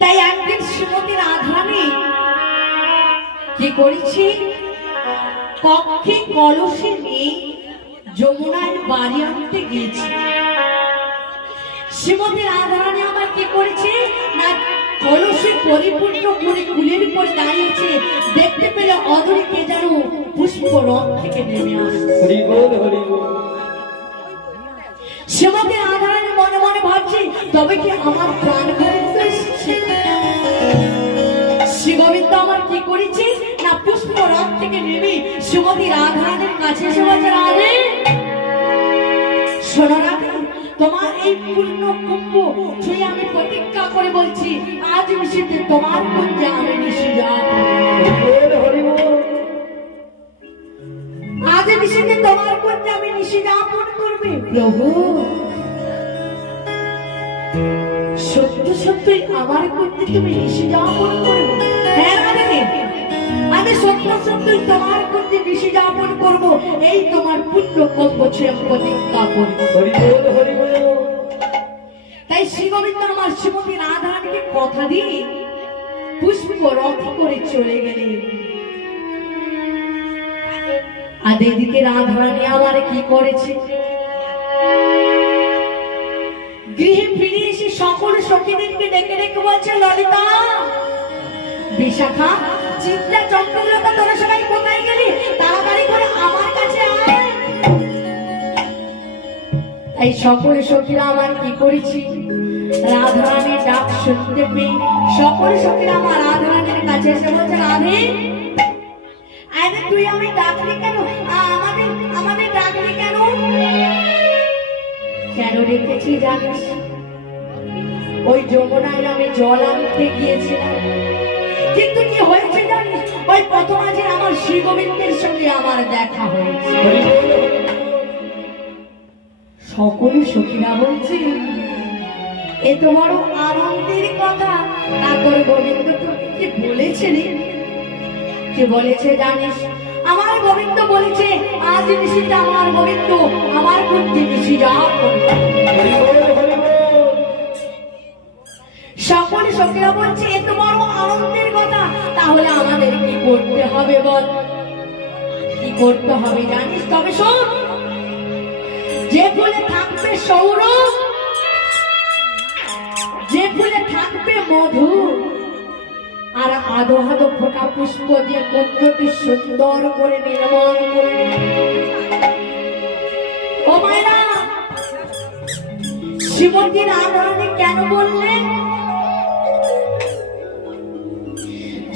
তাই একদিন শ্রীমতী রাধারানী কি করেছি, কক্ষে কলসে নিয়ে যমুনার বাড়ি আনতে গিয়েছি। শ্রীমতী রাধারানী আমার কি করেছে না, কলসে পরিপূর্ণ করে কুলের উপর দাঁড়িয়েছে। দেখতে পেলে অদূরে কে যেন পুষ্প রথ থেকে নেমে আসছে। শ্রীমতী রাধারানী মনে মনে ভাবছে, তবে কি আমার প্রাণ গোবিন্দ এসেছে? শ্রী গোবিন্দ আমার কি করেছে না, পুষ্প রথ থেকে নেমে শ্রীমতী রাধারানীর কাছে এসে বলছে, রাধে শোনো রাধে, তোমার এই পূর্ণ কুম্ভ ছুঁয়ে আমি প্রতিজ্ঞা করে বলছি, আজ নিশীথে তোমার কুঞ্জে আমি নিশি যাব। আজ নিশীথে তোমার কুঞ্জে আমি নিশি যাপন করবে। প্রভু সত্য সত্যই আমার কুঞ্জে তুমি নিশি যাপন করবে? হ্যাঁ রাধে, আমি সত্য সত্যই তোমার কুঞ্জে নিশি যাপন করবো। এই তোমার পুণ্য কুম্ভ ছুঁয়ে প্রতিজ্ঞা করবো। তাই শ্রী গোবিন্দ আমার শ্রীমতী রাধারানীকে কথা দিয়ে পুষ্প রথ করে চলে গেলেন। আর এদিকে রাধারানী আমার কি করেছে, গৃহে ফিরে এসে সকল সখীদেরকে ডেকে ডেকে বলছে, ললিতা, বিশাখা, চিত্রা, চন্দ্রলতা, তোরা সবাই কোথায় গেলি? তাড়াতাড়ি করে আমার কাছে আয়। তাই সকল সখীরা আমার কি করেছি, রাধারানীর ডাক শুনতে পেয়ে সকল সখীরা আমার রাধারানীর কাছে এসে বলছে, রাধে আরে তুই আমি ডাকলি কেন? আমাদের ডাকলি কেন? কেন রেখেছি জানিস? ওই যমুনায় আমি জল আনতে গিয়েছিলাম, কিন্তু কি হয়েছে জানিস? ওই পথমাঝে আমার শ্রী গোবিন্দের সঙ্গে আমার দেখা হয়েছে। সকল সখীরা বলছে, এ তো বড় আনন্দের কথা। তারপরে গোবিন্দ তোকে কি বলেছে রে? কি বলেছে জানিস? আমার গোবিন্দ বলেছে, আজ নিশীথে আমার গোবিন্দ আমার কুঞ্জে নিশি যাপন করবে। সকল সখীরা বলছে, এ তো বড় আনন্দের কথা। তাহলে আমাদের কি করতে হবে বল? কি করতে হবে জানিস? তবে শোন, যে ফুলে থাকবে সৌরভ, যে ফুলে থাকবে মধু, আর আধো আধো ফোটা পুষ্প দিয়ে কুঞ্জটি সুন্দর করে নির্মাণ করে। ও মায়েরা, শ্রীমতী রাধারানী কেন বললেন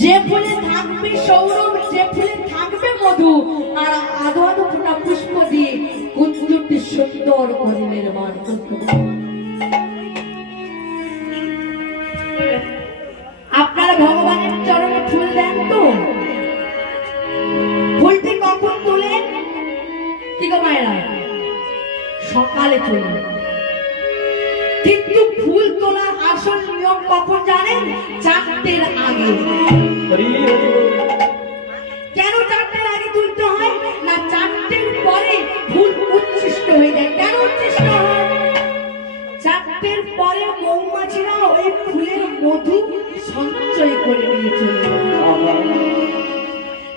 যে ফুলে থাকবে সৌরভ, যে ফুলে থাকবে মধু, আর আধো আধো ফোটা পুষ্প দিয়ে কুঞ্জটি সুন্দর করে নির্মাণ করতে? আপনারা ভগবানের চরণে ফুল দেন তো? ফুলটি কখন তোলেন? কি কি গো মায়েরা, সকালে তোলা, কিন্তু ফুল তোলার আসল নিয়ম কখন জানেন? 4টের আগে। কেন 4টের আগে তুলতে হয় না? 4টের পরে ফুল উচ্ছিষ্ট হয়ে যায়। কেন উচ্ছিষ্ট হয়? 4টের পরে মৌমাছিরা ওই ফুলের মধু সঞ্চয় করে নিয়ে চলে যায়।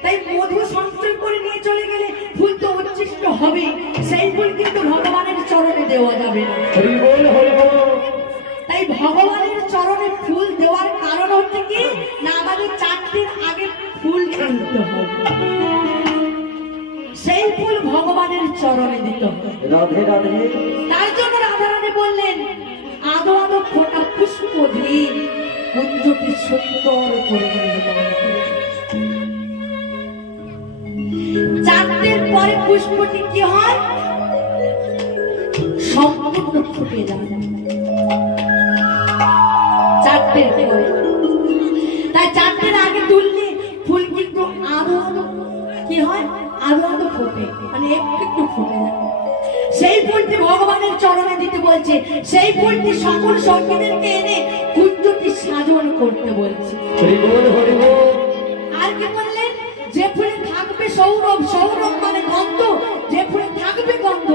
তাই মধু সঞ্চয় করে নিয়ে চলে গেলে ফুল তো উচ্ছিষ্ট হবে, সেই ফুল কিন্তু ভগবানের চরণে দেওয়া যাবে না। তাই ভগবানের চরণে ফুল দেওয়ার কারণ হচ্ছে কি না, আমাদের 4টের আগে ফুল তুলতে হবে, সেই ফুল ভগবানের চরণে দিতে হবে। রাধে রাধে। তার জন্য রাধা রাধে বললেন, আদো আদো ফোটা পুষ্প দিয়ে কুঞ্জটি সুন্দর করে নির্মাণ করে। 4টের পরে পুষ্পটি কি হয়? সম্পূর্ণ ফুটে যায় 4টের পরে। তাই 4টের আগে তুললে ফুল কিন্তু আদো আদো কি হয়? আদো আদো ফোটে, মানে একটু একটু ফুটে যায়। সেই ফুলটি ভগবানের চরণে দিতে বলছে, সেই ফুলটি সকল সখীদেরকে এনে কুঞ্জটি সাজন করতে বলছে। আর কি বললেন? যে ফুলে থাকবে সৌরভ, সৌরভ মানে গন্ধ, যে ফুলে থাকবে গন্ধ,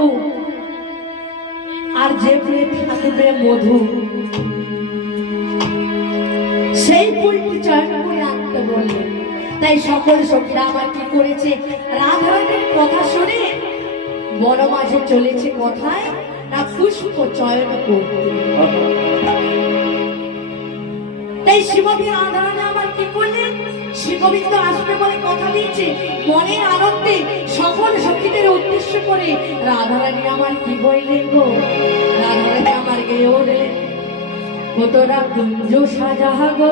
আর যে ফুলে থাকবে মধু, সেই ফুলটি চয়ন করে আনতে বললেন। তাই সকল সখীরা আমার কি করেছে? রাধারানীর কথা শুনে বড় মাঝে চলেছে কোথায় না পুষ্প চয়ন করতে। তাই শ্রীমতী রাধারানী আমার কি করলেন? শ্রীগোবিন্দ আসবে বলে কথা দিয়েছে, মনের আনন্দে সকল সখীদের উদ্দেশ্য করে রাধারানী আমার কি বললেন গো? রাধারানী আমার গেয়ে উঠলেন, তোরা কুঞ্জ সাজা গো,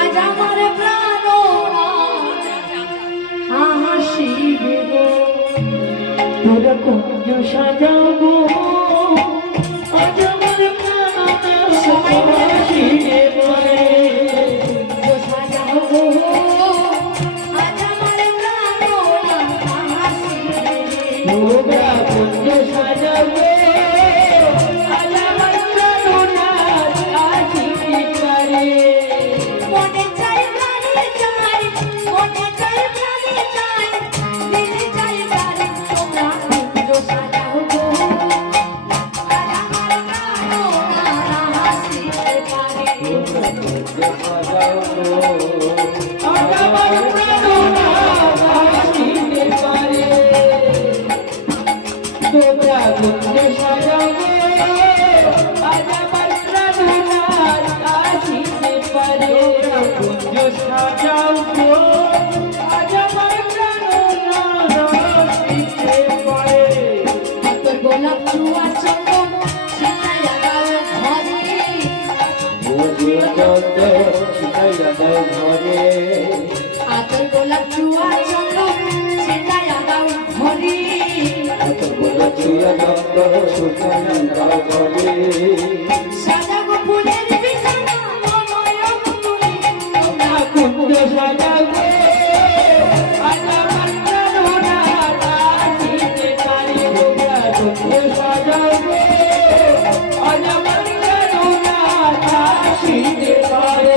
আজ আমার প্রাণ হাসিবে গো, তোরা কুঞ্জ সাজা গো, আজ আমার প্রাণ হাসিবে গো, কুঞ্জ সাজা গো, আজ আমার প্রাণ হাসিবে গো, কুঞ্জ সাজা গো। আতর গোলাপ চুয়া চন্দন ছিটায়া দাও ঘরে, সাজাগো ফুলের বিছানা মনোরম করে, তোমরা কুঞ্জ সাজাগো, আজ আমার প্রাণ হাসিতে পারে, তোমরা কুঞ্জ সাজাগো, আজ আমার প্রাণ হাসিতে পারে।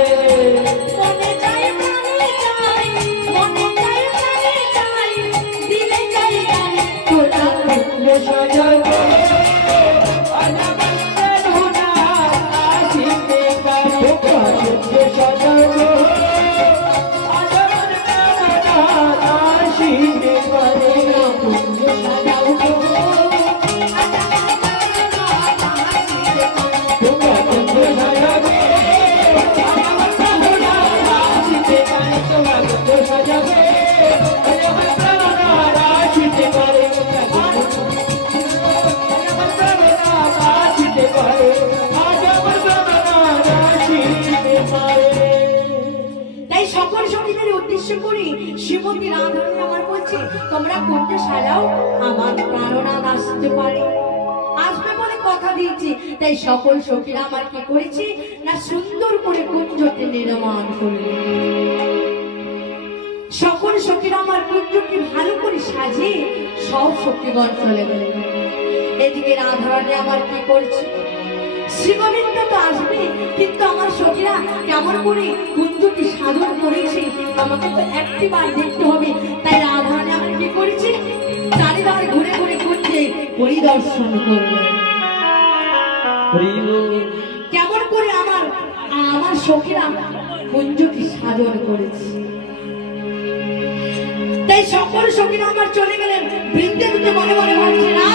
তাই সকল সখীদের উদ্দেশ্য করে শ্রীমতী রাধারানী আমার বলছে, তোমরা করতে সাজাও, আমার প্রাণনাথ আসতে পারে, আসবে বলে কথা দিয়েছি। তাই সকল সখীরা আমার কি করেছে না সুন্দর করে কুঞ্জটি নির্মাণ করলে। সকল সখীরা আমার কুঞ্জ সাজিয়ে সব সখীগণ চলে গেল। এদিকে রাধারানী আমার কি করছে, শ্রী গোবিন্দ তো আসবে, কিন্তু আমার সখীরা কেমন করে কুঞ্জটি সাধন করেছে আমাকে তো একটিবার দেখতে হবে। তাই রাধারানী আমার কি করেছে, চারিবার ঘুরে ঘুরে কুঞ্জে পরিদর্শন করবে কেমন করে আমার আমার সখীরা কুঞ্জটি সাধন করেছে। তাই সকল সখীরা আমার চলে গেলেন বৃন্দে দুটো মনে মনে ভাবছে, না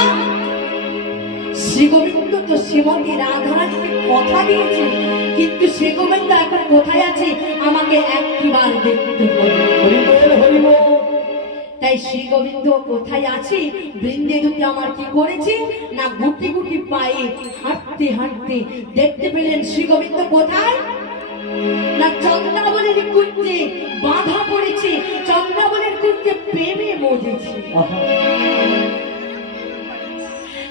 শ্রী গোবিন্দ তো শ্রীমতী রাধারানীকে কথা দিয়েছে, কিন্তু শ্রী গোবিন্দ এখন কোথায় আছে আমাকে একটিবার দেখতে হবে। তাই শ্রী গোবিন্দ কোথায় আছে, বৃন্দে দুটি আমার কি করেছে না গুটি গুটি পায়ে হাঁটতে হাঁটতে দেখতে পেলেন শ্রী গোবিন্দ কোথায় না চন্দ্রাবলীর কুঞ্জে বাধা পড়েছে, চন্দ্রাবলীর কুঞ্জে প্রেমে মজেছে।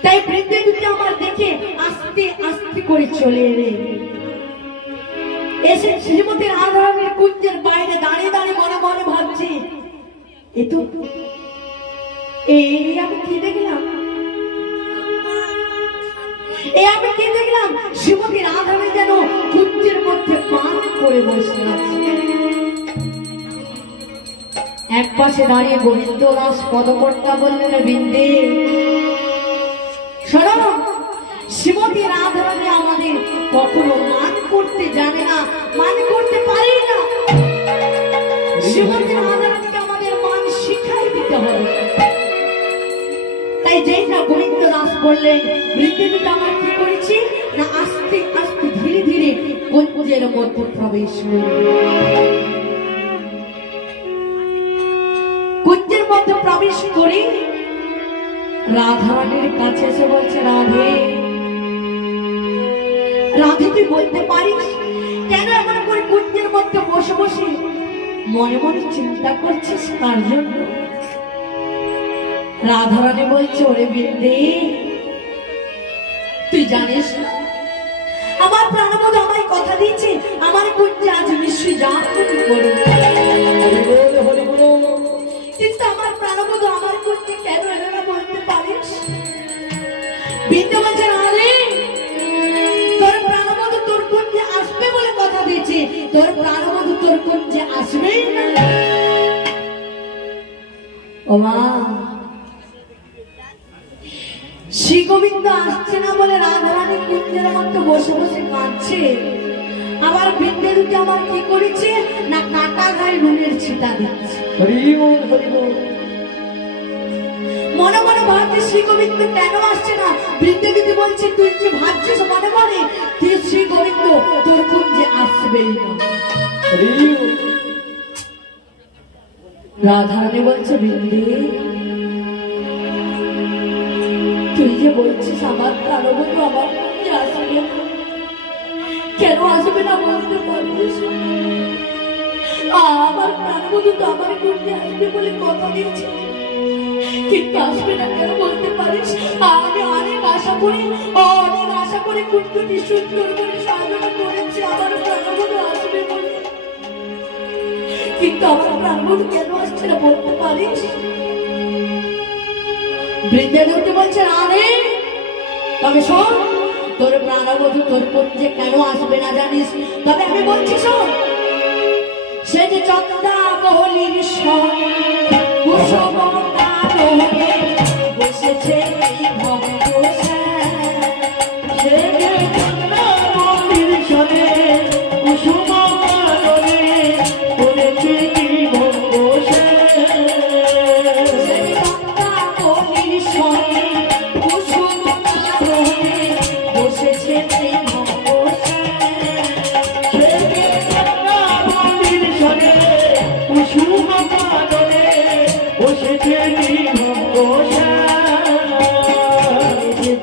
তাই বৃন্দে দুটি আমার দেখে আস্তে আস্তে করে চলে এলেন, এসে শ্রীমতী রাধারানীর কুঞ্জের বাইরে দাঁড়িয়ে দাঁড়িয়ে মনে মনে ভাবছে, এতো এই আমি কি দেখলাম, আমি কি দেখলাম, শ্রীমতী রাধারানী যেন কুঞ্জের মধ্যে পান করে বসে আছে। এক পাশে দাঁড়িয়ে গোবিন্দ দাস পদকর্তা বললেন, বৃন্দে শোনো, শ্রীমতী রাধারানী আমাদের কখনো মান করতে জানে না, মান করতে পারে না। শ্রীমতী রাধারানীকে আমাদের মান শিখাই দিতে হবে। তাই যেটা গোবিন্দ দাস বললেন, বৃন্দিটা আমার কি করেছি না আস্তে আস্তে ধীরে ধীরে কুঞ্জের মধ্যে প্রবেশ করি। কুঞ্জের মধ্যে প্রবেশ করি রাধারানীর কাছে এসে বলছে, রাধে রাধে তুই বলতে পারিস কেন এমন করে কুঞ্জের মধ্যে বসে বসে মনে মনে চিন্তা করছিস কার জন্য? রাধারানী বলছে, ওরে বৃন্দে তুই জানিস না আমার প্রাণবোধ আমায় কথা দিচ্ছে আমার কুঞ্জে আজ নিশ্চয়ই যা তুমি করবে, কিন্তু আমার প্রাণবোধ আমার কুঞ্জে কেন এলো না বলতে পারিস? বৃন্দে বলছে, আরে তোর প্রাণবোধ তোর কুঞ্জে আসবে বলে কথা দিয়েছে, তোর প্রাণবোধ তোর কুঞ্জে আসবে না। ও মা, শ্রী গোবিন্দ আসছে না বলে রাধারানী কুঞ্জের মধ্যে বসে বসে কাঁদছে, আবার বৃন্দে দুটি আমার কি করেছে না কাটা গায়ে নুনের ছিটা দিচ্ছে। মনে মনে ভাবছে শ্রী গোবিন্দ কেন আসছে না? বৃন্দে দুটি বলছে, তুই যে ভাবছিস মনে মনে তুই শ্রী গোবিন্দ তোর কুঞ্জে আসবেই না। রাধারানী বলছে, বৃন্দে তুই যে বলছিস আমার প্রাণবন্ধু আমার কুঞ্জে আসবে, কেন আসবে না বলতে পারিস? আমার প্রাণবন্ধু তো আমার কুঞ্জে আসবে বলে কথা দিয়েছে, কিন্তু আসবে না কেন বলতে পারিস? আমি অনেক আশা করে কুঞ্জটি সুন্দর করে সাজানো করেছি আমার প্রাণবন্ধু আসবে বলে, কিন্তু আমার প্রাণবন্ধু কেন আসছে না বলতে পারিস? বৃন্দে দুটি বলছে, আরে তবে শোন, তোর প্রাণবধূ তোর কুঞ্জে কেন আসবে না জানিস? তবে আমি বলছি শোন, সে যে চন্দ্রা কোহলির বসেছে এই ভক্ত সে যে চন্দ্রা কোহলির সনে কুসুম কাননে করেছে কি ভক্ত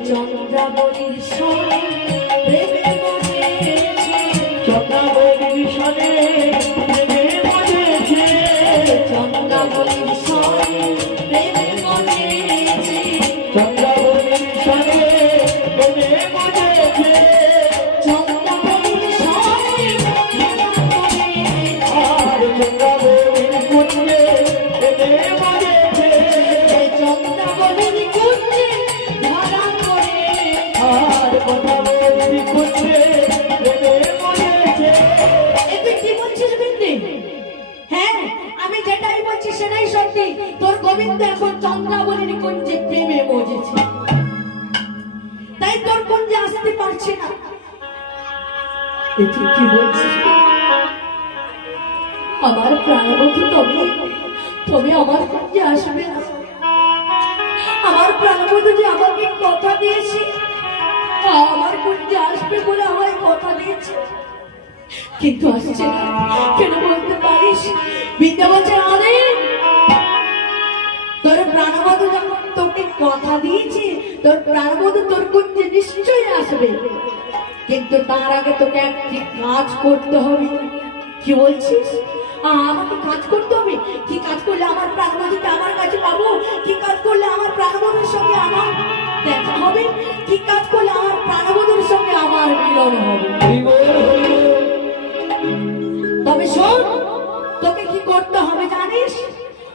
চন্দ্রাবলীর সনে প্রেমে মজেছে, চন্দ্রাবলীর সনে প্রেমে মজেছে, চন্দ্রাবলীর সনে প্রেমে মজেছে, চন্দ্রাবলীর সনে প্রেমে মজেছে, চন্দ্রাবলীর সনে আর চন্দ্রাবলীর কুঞ্জে প্রেমে মজেছে, পারছি না। এটি কি বলছিস? আমার প্রাণবধূ তবে তবে আমার কাছে আসবে না। আমার প্রাণবধূ যে আমাকে কথা দিয়েছে, আমার কাছে আসবে বলে আমায় কথা দিয়েছে, কিন্তু আসছে না। কেন বলতে পারিস? বিদ্যা বলছে, আরে তোর প্রাণবধূ যখন তোকে কথা দিয়েছে, তোর প্রাণবধূ তোর কাছে নিশ্চয়ই আসবে, কিন্তু তার আগে তোকে একটি কাজ করতে হবে। কি বলছিস? আমাকে কাজ করতে হবে? কি কাজ করলে আমার প্রাণবধূকে আমার কাছে পাবো? কি কাজ করলে আমার প্রাণবধূর সঙ্গে আমার দেখা হবে? কি কাজ করলে আমার প্রাণবধূর সঙ্গে আমার মিলন হবে? তবে শোন, তোকে কি করতে হবে জানিস?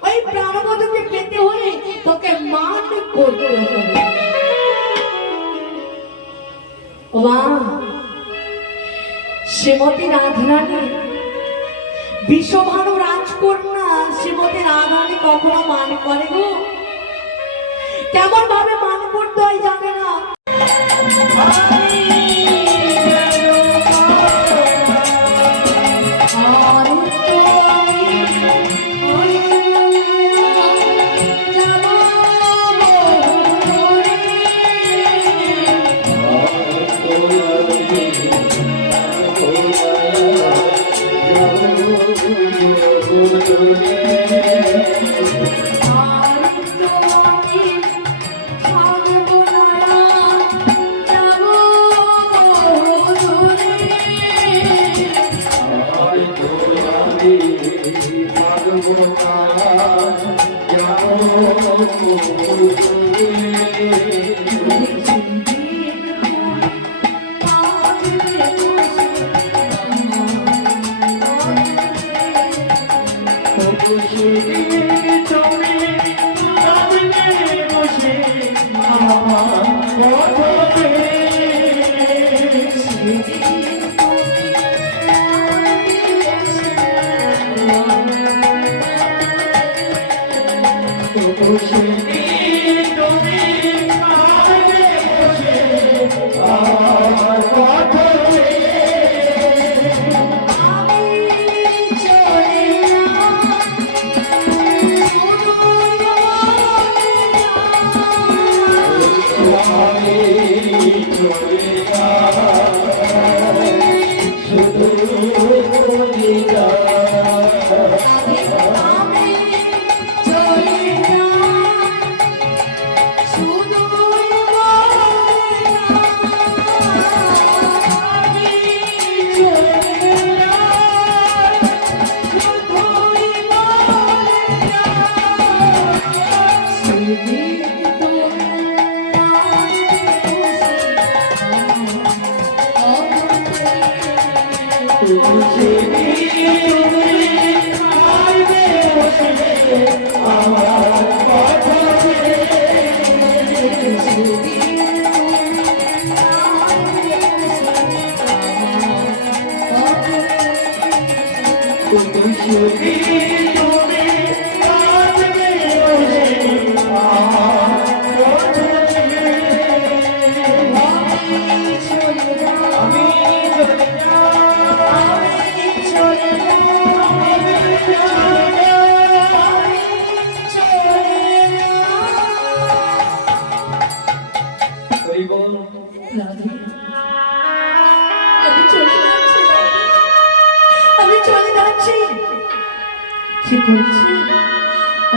ওই প্রাণবধূকে পেতে হলে তোকে মান করতে হবে। মা, শ্রীমতী রাধারানী বিশ্বভানু রাজকন্যা শ্রীমতী রাধারানী কখনো মান করে গো? কেমন ভাবে মান করতে হয় জানে না।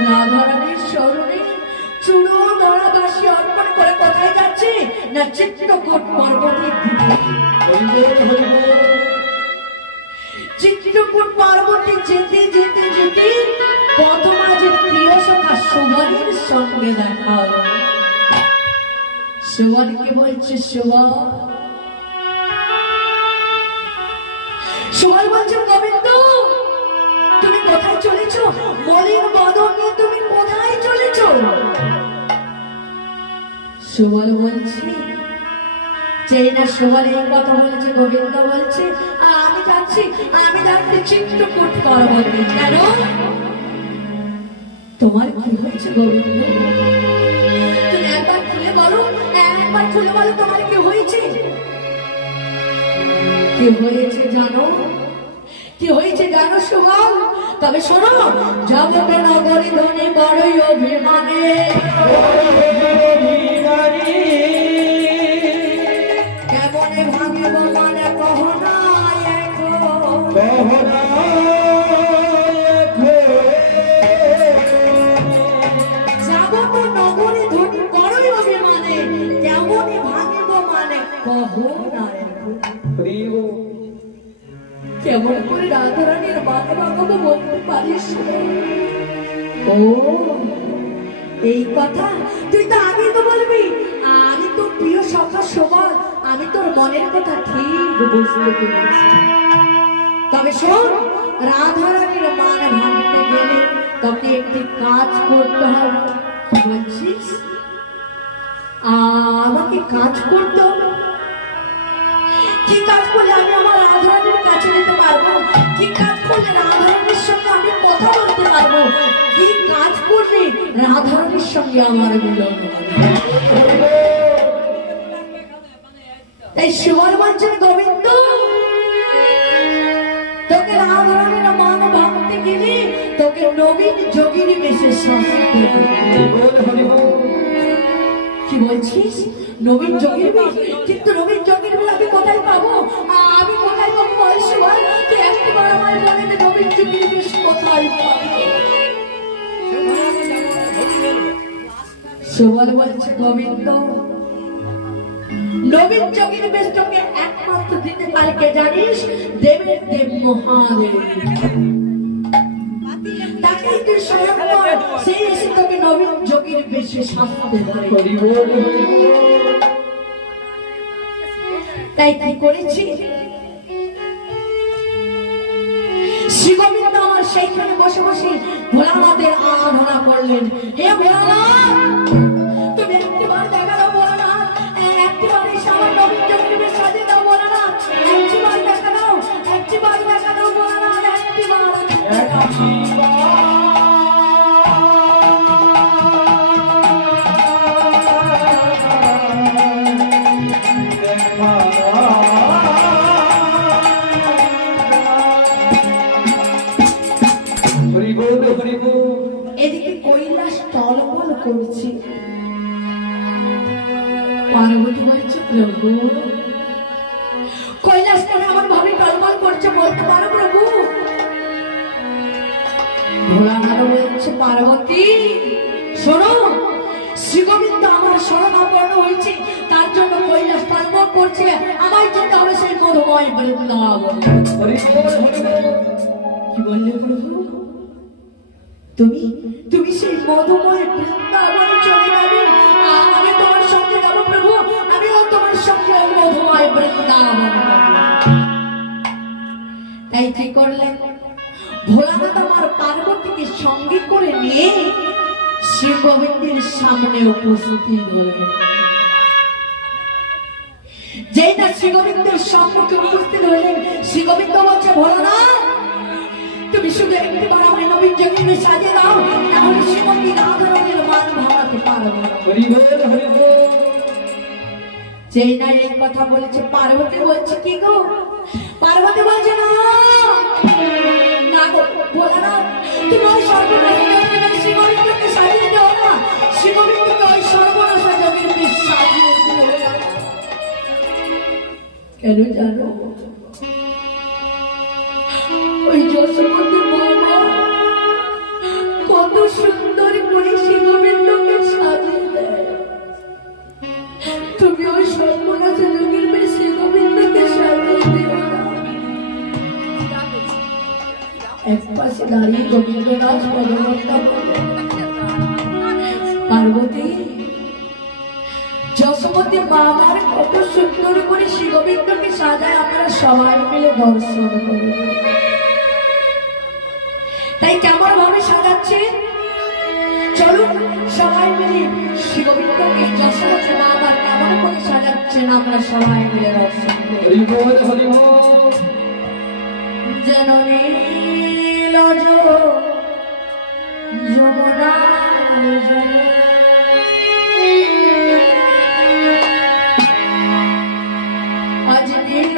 রাধারানীর স্মরণে চূড়ো ধরাবাসী অর্পণ করে কোথায় যাচ্ছে? না চিত্রকূট পর্বতের দিকে। চিত্রকূট পর্বতে যেতে যেতে যেতে পদ্মাজের প্রিয় সখা সুবনের সঙ্গে দেখা হলো। সুবনকে বলছে, সুবন বলছে, গোবিন্দ তুমি কোথায় চলেছ? মলিন বদন নিয়ে তুমি কোথায় চলেছ? সুবল বলছে, যে না সুবল এই কথা বলেছে, গোবিন্দ বলছে আমি যাচ্ছি চিত্রকূট পর্বতে। কেন? তোমার কি হয়েছে গোবিন্দ? তুমি একবার খুলে বলো, তোমার কি হয়েছে? কি হয়েছে জানো? কি হয়েছে জানো সুবল? তবে শোনো, জগতে নগরী ধনী বড়ই অভিমানে, কেমনে ভাঙিব মানে কহনা জগত নগরী ধনী বড়ই অভিমানে, কেমনে ভাঙিব মানে কহনা। কেমন করে রাধারানীর মাথা ভাঙাবো বলতে পারিস? ও এই কথা তুই তো আগে তো বলবি। আমি তোর প্রিয় সখা সুবল, আমি তোর মনের কথা ঠিক বুঝতে পেরেছি। তবে শোন, রাধারানীর মান ভাঙতে গেলে তোকে একটি কাজ করতে হবে। বলছিস আমাকে কাজ করতে হবে? কি কাজ করলে আমি আমার রাধারানীর কাছে যেতে পারবো? কি কাজ করলে রাধারানীর সঙ্গে আমি কথা বলতে পারবো? কি কাজ করলে রাধারানীর সঙ্গে আমার মিলন হবে? তাই সুবল বলছেন, গোবিন্দ তোকে রাধারানীর মান ভাঙতে গেলে তোকে নবীন যোগীর বেশে শাস্তি দেবে। কি বলছিস? নবীন যোগীর বেশ? কিন্তু নবীন যোগীর বেশ আমি কোথায় পাবো? আমি কোথায় পাবো বল সুবল? তুই একবার আমার বলে দে, নবীন যোগীর বেশ কোথায় পাবো? সুবল বলছে, গোবিন্দ নবীন যোগীর বেশ তোকে একমাত্র দিতে পারে কে জানিস? দেবের দেব মহাদেব। তাকে তুই স্মরণ কর, সে এসে তোকে নবীন যোগীর বেশে শাস্তি দেবে। তাই কি করেছি? শিবগোবিন্দ আমার সেইখানে বসে বসে ভোলানাথের আরাধনা করলেন। হে ভোলানাথ, তুমি একটিবার দেখা দাও ভোলানাথ, একটিবার এসে আমার নবীন যোগীর বেশ সাজিয়ে দাও ভোলানাথ, একটিবার দেখা দাও, একটিবার দেখা দাও ভোলানাথ, একটিবার এদিকে কৈলাস টলমল করছে। পার্বতী বলছে, প্রভু কৈলাস কেন এমন ভাবে টলমল করছে বলতে পারো প্রভু? ভোলানাথ বলছে, পার্বতী শোনো, শ্রীগোবিন্দ আমার শরণাপন্ন হয়েছে, তার জন্য কৈলাস টলমল করছে। আমার জন্য হবে সেই মধুময় বৃন্দাবন। কি বললে প্রভু? তুমি তুমি সেই মধুময় বৃন্দাবনে চলে যাবে? আমি তোমার সঙ্গে যাব প্রভু, আমিও তোমার সঙ্গে মধুময় বৃন্দাবন। তাই কি করলেন? ভোলানাথ আমার পার্বতীকে সঙ্গে করে নিয়ে শ্রী গোবিন্দের সামনে উপস্থিত হলেন। যেই না শ্রী গোবিন্দের সম্মুখে উপস্থিত হলেন, শ্রী গোবিন্দ বলছে, ভোলানাথ তুমি শুধু একটিবার আমার নবীন যোগীর বেশ সাজিয়ে দাও, তাহলে শ্রীমতী রাধারানীর মান ভাঙাতে পারবো। যেই না এই কথা বলেছে, পার্বতী বলছে, কি গো? পার্বতী বলছে, না না গো ভোলানাথ, তুমি ওই সর্বনাশা যোগীর বেশ শ্রী গোবিন্দকে সাজিয়ে দাও না, শ্রী গোবিন্দকে ওই সর্বনাশা যোগীর বেশ সাজিয়ে দিও না। কেন জানো? ওই যশোমতীর বাবা কত সুন্দর করে শ্রী গোবিন্দকে সাজিয়ে দেয়, তুমি ওই সর্বনাশা যোগীর বেশ শ্রী গোবিন্দকে সাজিয়ে দিও না। এক পাশে দাঁড়িয়ে গোবিন্দদাস ভগবতটা বলে, পার্বতী যশোমতী বাবার কত সুন্দর করে শ্রী গোবিন্দকে সাজায়, আমরা সবাই মিলে দর্শন করি। তাই কেমন ভাবে সাজাচ্ছে? চলুন সবাই মিলে শ্রী গোবিন্দকে যশোমতী বাবা কেমন করে সাজাচ্ছেন আমরা সবাই মিলে দর্শন করি। যেন নীল যমুনা আজ নীল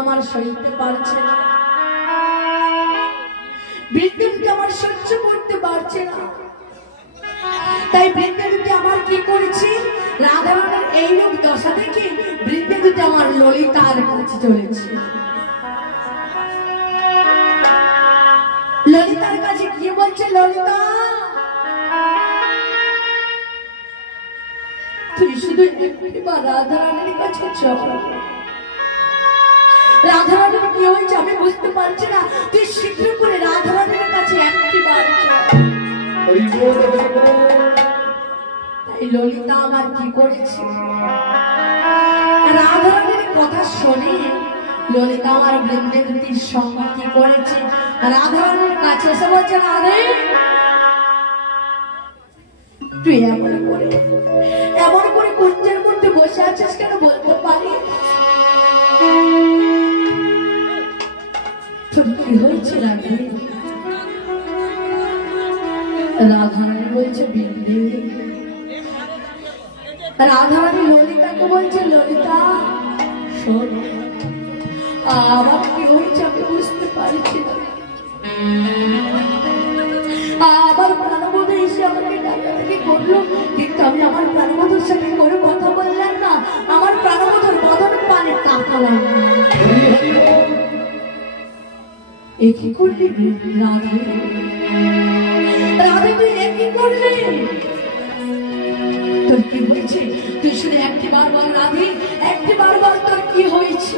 আমার সইতে পারছে না, বৃন্দাবতী আমার সহ্য করতে পারছে না। তাই বৃন্দাবতী আমার কি করেছে, রাধারানীর এই রূপ দশা দেখে বৃন্দাবতী আমার ললিতার কাছে চলেছে। ললিতার কাছে কি বলছে, ললিতা তুই শুধু একবার রাধারানীর কাছে চল। রাধারানীর কি হয়েছে আমি বুঝতে পারছি না, তুই শীঘ্র করে রাধারানীর কাছে একবার তাই ললিতা আমার কি করেছে, রাধারানীর কথা শুনে ললিতা আমার বৃন্দাবতীর সঙ্গে কি করেছে, রাধারানীর কাছে এসে বলছে, রাধে তুই এমন করে কুঞ্জের মধ্যে বসে আছিস কেন বলতে পারিস? কি হয়েছে রাধে? রাধারানী বলছে বিন্দে। রাধারানী ললিতাকে বলছে, ললিতা শোন আমার কি হয়েছে আমি বুঝতে পারছি না। আমার প্রাণবোধ এসে আমাকে ডাকাডাকি করলো, কিন্তু আমি আমার প্রাণবোধের সাথে করে কথা বললাম না, আমার প্রাণবোধের বদন পানে তাকালাম না। একই করলি রাধে, রাধে তুই একই করলি, তোর কি হয়েছে বলছে, তুই শুধু একটি বার বল রাধে, একটি বার বল তোর কি হয়েছে।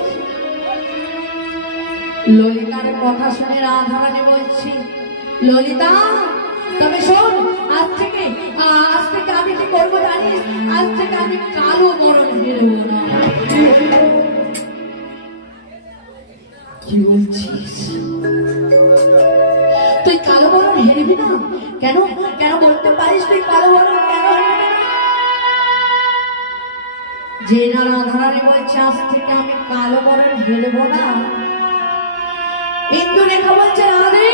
ললিতার কথা শুনে রাধারানী বলছি, ললিতা তবে শোন, আজ থেকে আমি কি করবো জানিস, আজ থেকে আমি কালো বরণ হেরবো না। কি বলছিস, তুই কালো বরণ হেরবি না? কেন কেন বলতে পারিস তুই কালো বরণ কেন হেরবি না? যে না রাধারানী বলছে আজ থেকে আমি কালো বরণ হেরবো না, ইন্দুরেখা বলছে আরে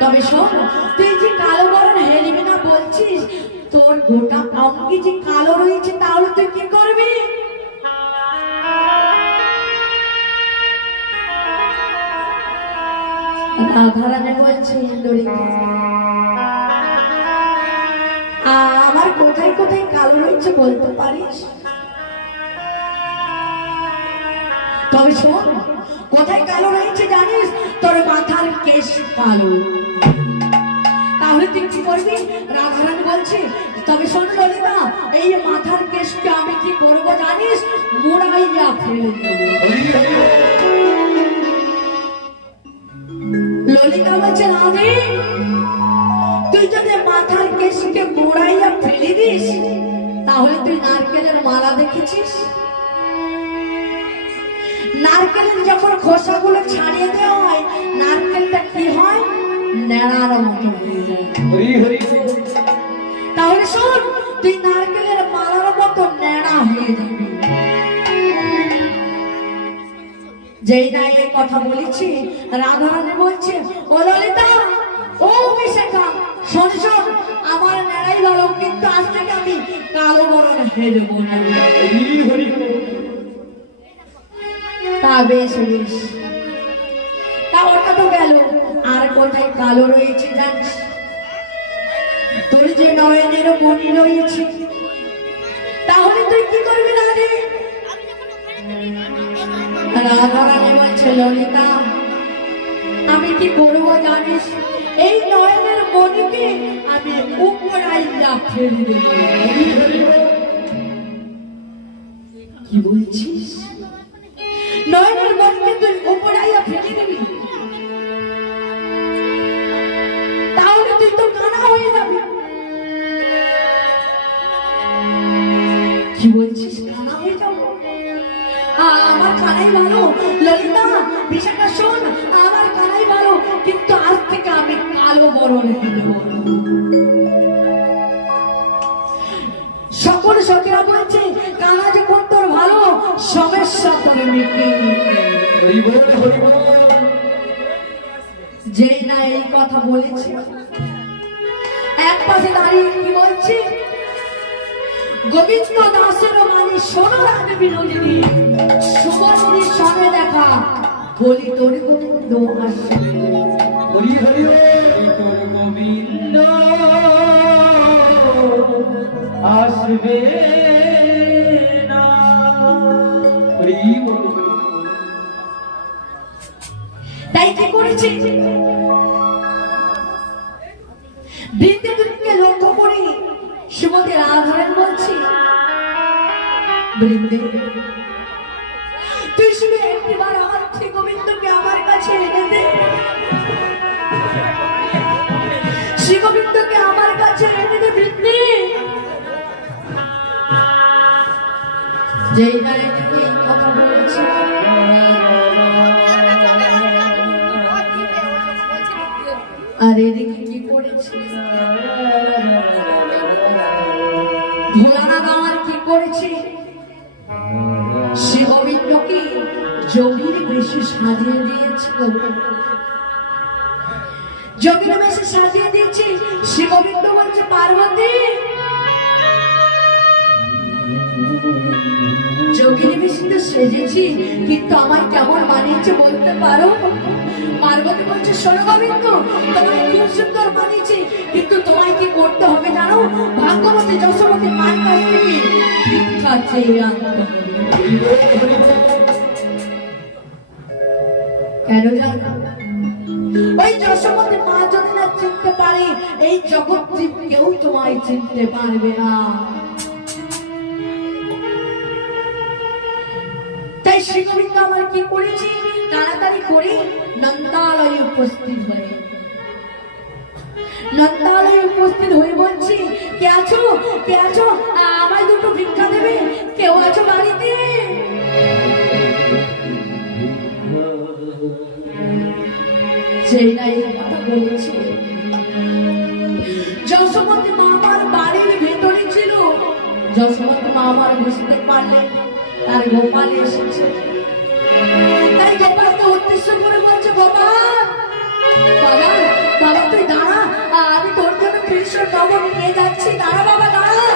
তবে শোন, তুই যে কালো বরণ হেরবি না বলছিস, তোর গোটা অঙ্গে যে কালো রয়েছে তাহলে তুই কি করবি? রাধারানী বলছে, ইন্দুরেখা আমার কোথায় কোথায় কালো রয়েছে বলতে পারিস? তবে শোন, কোথায় কালো রয়েছে জানিস? তোর মাথার কেশ কালো। তাহলে তুই কি করবি? রাধারানী বলছে, তবে শোন ললিতা, এই মাথার কেশকে আমি কি করবো জানিস? মোড়াইয়া ফেলে দেবো। ললিতা বলছে, রাধে তুই যদি মাথার কেশকে মোড়াইয়া ফেলে দিস, তাহলে তুই নারকেলের মালা দেখেছিস? নারকেলের যখন খোসাগুলো ছাড়িয়ে দেওয়া হয়, নারকেলটা কি হয়? নেড়ার মতো হয়ে যায়। তাহলে শোন, তুই নারকেলের মালার মতো নেড়া হয়ে যাবি। যেই না এই কথা বলেছি, রাধারানী বলছে, ও ললিতা, ও বিশাখা, শোন শোন, আমার নেড়াই ভালো, কিন্তু আজ থেকে আমি কালো বরণ হেরবো না। তা বেশ বেশ, তা ওটা তো গেল, আর কোথায় কালো রয়েছে জানিস? তোর যে নয়নের মণি রয়েছে, তাহলে তুই কি করবি রাধে? রাধারানী বলছে, ললিতা আমি কি করবো জানিস? এই নয়নের মণিকে আমি উপরাইয়া ফেলে দেব। কি বলছিস? নয়নের মণিকে তুই উপরাইয়া ফেলে দিবি? তাহলে তুই তো কানা হয়ে যাবি। কি বলছিস, কানা হয়ে যাবো? আমার কানাই ভালো। ললিতা, বিশাখা শোন, আমার কানাই ভালো, কিন্তু আজ থেকে আমি কালো বরণ হেরব। সকল সখীরা বলছে, কানা যখন তোর ভালো, সমস্যা তোর মিটে। যেই না এই কথা বলেছে, এক পাশে দাঁড়িয়ে কি বলছে, গোবিন্দ দাসের মানে শোনো রাধে বিনোদিনী, সুবর্ণের সঙ্গে দেখা, বলি তোর গোবিন্দ আসবে। হরি হরি তোর গোবিন্দ আসবে না। তাই কি করেছে? বৃন্দাবনকে লক্ষ্য করে শ্রীমতী রাধারানী বলছি, বৃন্দে তুই শুধু একটিবার আমার শ্রী গোবিন্দকে আমার কাছে এনে দে, শ্রী গোবিন্দকে আমার কাছে এনে দে বৃন্দে। যেই নারী এই কথা বলেছে, আর এদিকে কি করেছে ভোলানাথ, আমার কি করেছে? শ্রী গোবিন্দকে যোগীর বেশে সাজিয়ে দিয়েছে, যোগীর বেশে সাজিয়ে দিয়েছে। শ্রী গোবিন্দ বলছে, পার্বতী যোগীর বেশে তো সেজেছি, কিন্তু আমার কেমন মানিয়েছে বলতে পারো? পার্বতী বলছে, শোনো গোবিন্দ, তোমায় খুব সুন্দর মানিয়েছে, কিন্তু তোমায় কি করতে হবে জানো? ভাগ্যবতী যশোমতী মার কাছ থেকে ভিক্ষা চেয়ে আনতে হবে। কেন জানো? ওই যশোমতী মা যদি না চিনতে পারে, এই জগৎ কেউ তোমায় চিনতে পারবে না। শ্রী গোবিন্দ আমার কি করেছে, তাড়াতাড়ি করে নন্দালয়ে উপস্থিত হয়ে বলছি, কে আছো, কে আছো, আমায় দুটো ভিক্ষা দেবে, কেউ আছো বাড়িতে? সেই না এই কথা বলেছি, যশোমতী মা আমার বাড়ির ভেতরে ছিল। যশোমতী মা আমার বুঝতে পারলেন তার গোপাল এসেছে, তাই গোপালকে উদ্দেশ্য করে বলছে, গোপাল বাবা, বাবা তুই দাঁড়া, আমি তোর জন্য কৃষ্ণ নগর নিয়ে যাচ্ছি, দাঁড়া বাবা দাঁড়া।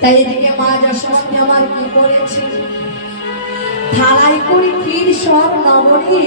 তাই এদিকে মা যশোমতী আমার কি করেছে, থালায় করে ক্ষীর সব নগরে